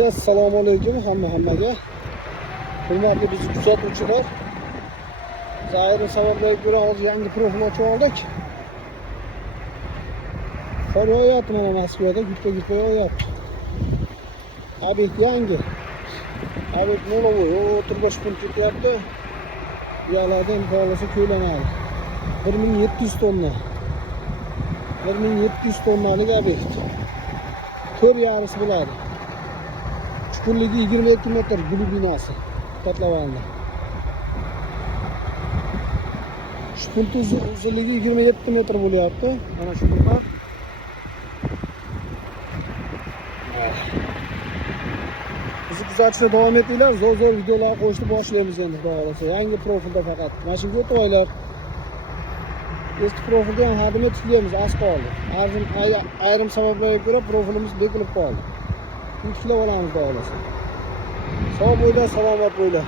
Assalomu alaykum hammaga. Hurmatli bizni kuzatuvchilar. Ayrim sabablarga ko'ra hozir yangi profil ochib oldik. Qor yog'yapti mana Moskvada, gutpa yog'yapti. Obyekt yangi. Obyekt novoy, o'tirib shpun ketyapti. Uyalarda imkonlasa ko'lanadi. 1700 tonna. 1700 tonnalik obyekt. Ko'r yarisi bo'ladi. Chuqurligi 22 metr glubinasi kotlovanda. Shpunti uzunligi 27 metr bo'lyapti. Mana shu qilib. Bizni kuzatishda davom etinglar. Zo'r videolar qo'shib boshlaymiz endi xudo xolasa. Yangi profilda faqat. Mashinaga o'tib eski profilga ham xadimga tiklaymiz, as qoldi. Ayrim sabablarga ko'ra profilimiz bekilib qoldi. Tiklab olamiz xudo xolasa. Sog' bo'ylar, salomat bo'ylar.